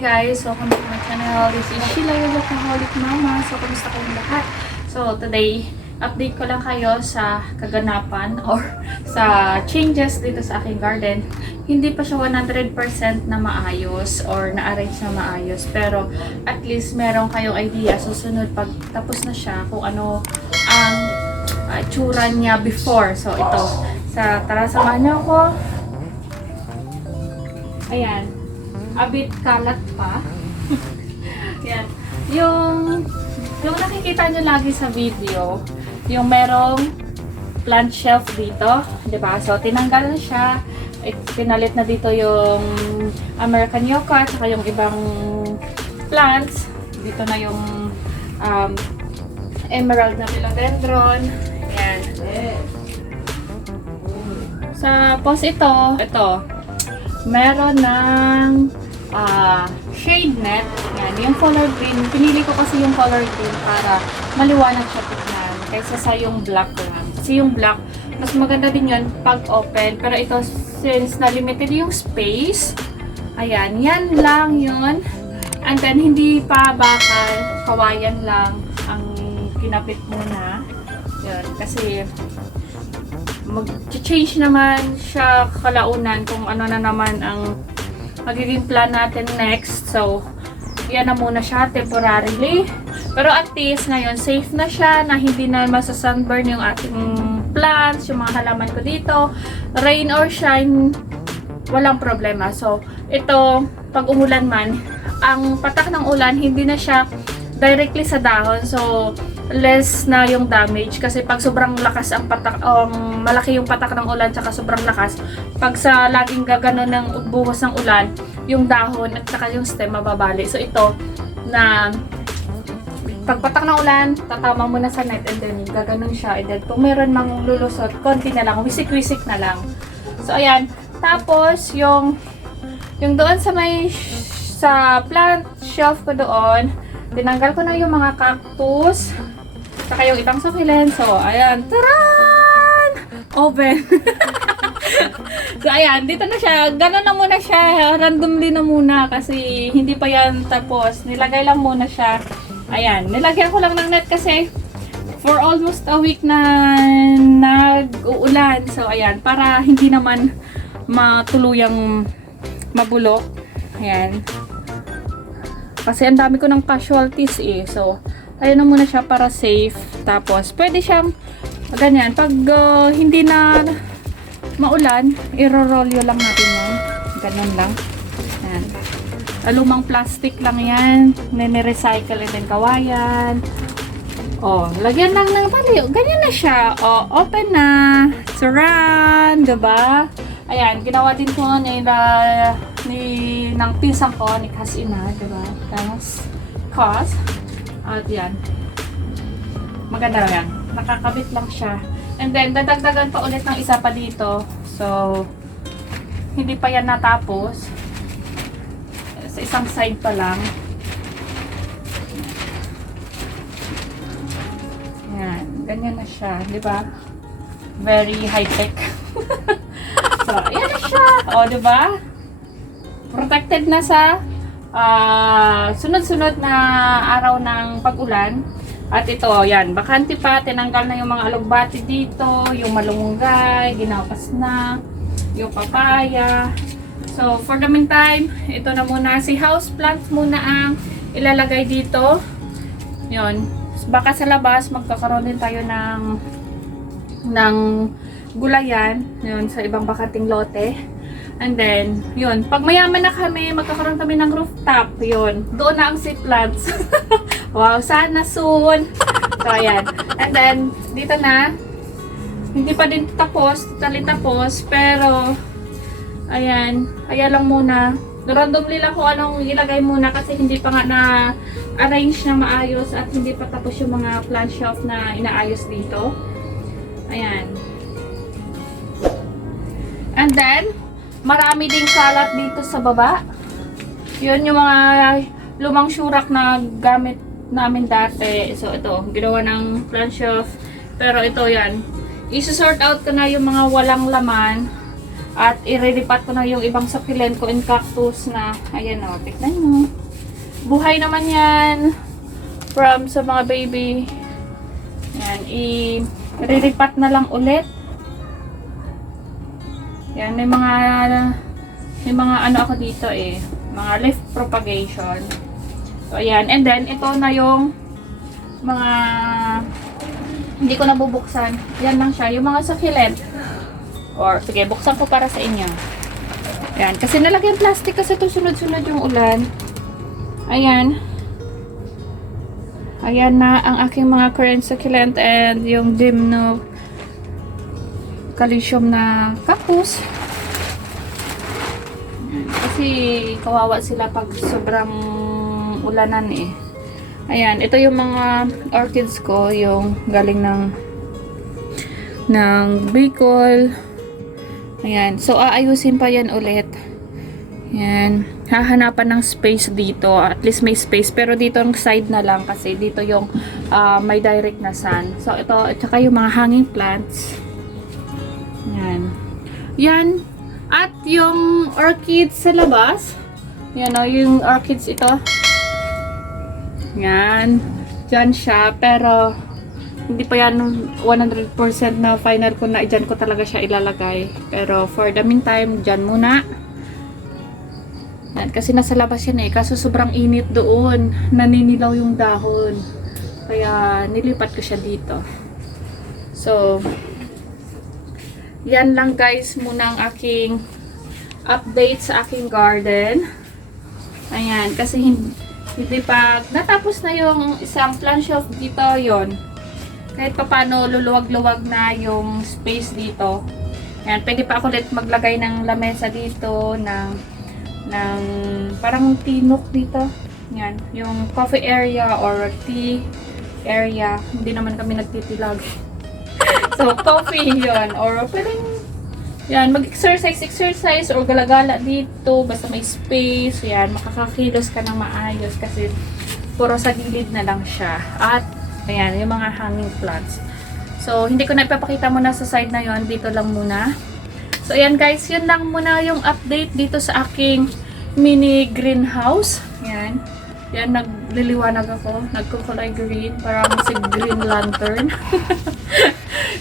guys, welcome to my channel. This is Sheila, your Workaholic Mama. So, kumusta kayong lahat? So, today, update ko lang kayo sa kaganapan or sa changes dito sa aking garden. Hindi pa siya 100% na maayos or na-arrange na maayos. Pero, at least meron kayong idea susunod pag tapos na siya kung ano ang tsura niya before. So, ito. Tara, samahan niyo ako. Ayan. A bit kalat pa. Yan. Yung nakikita nyo lagi sa video, yung merong plant shelf dito, 'di ba? So tinanggal na siya. Pinalit na dito yung American Yucca at yung ibang plants. Dito na yung emerald na philodendron. Yan. Sa post ito, meron ng shade net. Yan, yung color green. Pinili ko kasi yung color green para maliwanag siya tignan kaysa sa yung black lang. Kasi yung black, mas maganda din yun pag open. Pero ito, since na limited yung space, ayan, yan lang yun. And then, hindi pa bakal, kawayan lang ang kinapit muna. Yun, kasi mag-change naman siya kalaunan kung ano na naman ang magiging plan natin next. So, yan na muna siya temporarily. Pero at least ngayon, safe na siya na hindi na masa-sunburn yung ating plants, yung mga halaman ko dito. Rain or shine, walang problema. So, ito, pag umulan man, ang patak ng ulan, hindi na siya directly sa dahon. So, less na yung damage kasi pag sobrang lakas ang patak, malaki yung patak ng ulan tsaka sobrang lakas, pag sa laging gagano ng buhos ng ulan, yung dahon at saka yung stem mababali. So ito na pagpatak ng ulan, tatama mo na sa net and then gaganon siya, and then kung meron mang lulusot, konti na lang, wisik-wisik na lang. So ayan, tapos yung doon sa plant shelf ko doon, tinanggal ko na yung mga cactus saka yung ibang succulent. So, ayan. Taran! Open. So, ayan. Dito na siya. Ganon na muna siya. Randomly na muna kasi hindi pa yan tapos. Nilagay lang muna siya. Ayan. Nilagyan ko lang ng net kasi for almost a week na nag-uulan. So, ayan. Para hindi naman matuluyang mabulok. Ayan. Kasi ang dami ko ng casualties eh. So, ayun na muna siya para safe. Tapos, pwede siyang ganyan. Pag hindi na maulan, iro-rolyo lang natin yan. Ganun lang. Yan. Lumang plastic lang yan. Nene-recycle din kawayan. Oh, lagyan lang ng paliw. Ganyan na siya. Oh, open na. Saran. Diba? Ayan, ginawa din ko ng pisang ko, ni Kasina, diba? Tapos, at yan. Maganda yan. Nakakabit lang siya. And then, dadagdagan pa ulit ng isa pa dito. So, hindi pa yan natapos. Sa isang side pa lang. Yan. Ganyan na siya. Diba? Very high-tech. So, ayan na siya. O, diba? Protected na sa sunod-sunod na araw ng pag-ulan. At ito, yan, bakante pa, tinanggal na yung mga alugbati dito, yung malunggay, ginapas na, yung papaya. So, for the meantime, ito na muna, si houseplants muna ang ilalagay dito. Yun, baka sa labas, magkakaroon din tayo ng gulayan, yun, sa ibang bakanting lote. And then, yun, pag mayaman na kami, magkakaroon kami ng rooftop, yun, doon na ang sea plants. Wow, sana soon. So, ayan. And then, dito na, hindi pa din totally tapos, pero, ayan, kaya lang muna, randomly lang kung anong ilagay muna kasi hindi pa nga na-arrange na maayos at hindi pa tapos yung mga plant shelf na inaayos dito. Ayan. And then, marami ding kalat dito sa baba. Yun yung mga lumang syurak na gamit namin dati. So ito, ginawa ng plant shelf. Pero ito yan. I-sort out ko na yung mga walang laman. At irilipat ko na yung ibang succulent ko in cactus na, ayan o, tignan nyo. Buhay naman yan. From sa mga baby. Yan, irilipat na lang ulit. Yan, may mga ano ako dito mga leaf propagation. So, ayan. And then, ito na yung mga hindi ko nabubuksan. Yan lang siya. Yung mga succulent. Or, sige, buksan ko para sa inyo. Ayan. Kasi nalagyan plastic kasi ito sunod-sunod yung ulan. Ayan. Ayan na ang aking mga current succulent and yung Dimno calcium na cactus. Kasi kawawa sila pag sobrang ulanan Ayan, ito yung mga orchids ko, yung galing ng Bicol. Ayan, so aayusin pa yan ulit. Ayan, hahanapan ng space dito, at least may space, pero dito ang side na lang kasi dito yung may direct na sun. So ito, at saka yung mga hanging plants. Ayan. Yan, at yung orchids sa labas. Yan o, yung orchids ito. Yan. Diyan siya. Pero, hindi pa yan 100% na final ko na dyan ko talaga siya ilalagay. Pero, for the meantime, dyan muna. Yan. Kasi nasa labas yan Kaso, sobrang init doon. Naninilaw yung dahon. Kaya, nilipat ko siya dito. So, yan lang guys muna ang aking update sa aking garden. Ayan. Kasi, hindi pa natapos na yung isang plant shelf dito yon. Kahit pa paano luluwag-luwag na yung space dito. Ayan, pwede pa ako ulit maglagay ng lamesa dito ng parang tea nook dito. Ayan, yung coffee area or tea area. Hindi naman kami nagtitilag. So, coffee yon or pwedeng yan, mag-exercise or galagala dito, basta may space, yan, makakakilos ka ng maayos kasi puro sa gilid na lang siya. At, ayan, yung mga hanging plants. So, hindi ko na ipapakita muna sa side na yon, dito lang muna. So, ayan guys, yun lang muna yung update dito sa aking mini greenhouse. Yan. Yan, nagliliwanag ako, nagkukulay green, parang si Green Lantern.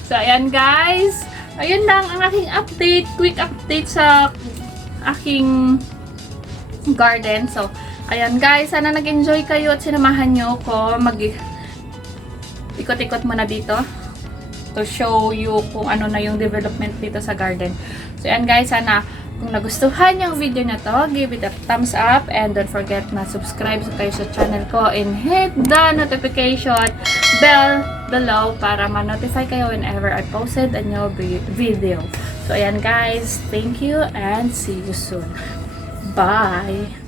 So, ayan guys. Ayun lang ang aking update, quick update sa aking garden. So, ayan guys, sana nag-enjoy kayo at sinamahan nyo ko ikot-ikot muna dito to show you kung ano na yung development dito sa garden. So, ayan guys, sana kung nagustuhan yung video na to, give it a thumbs up and don't forget na subscribe kayo sa channel ko and hit the notification bell below para ma-notify kayo whenever I posted a new video. So, ayan guys, thank you and see you soon. Bye!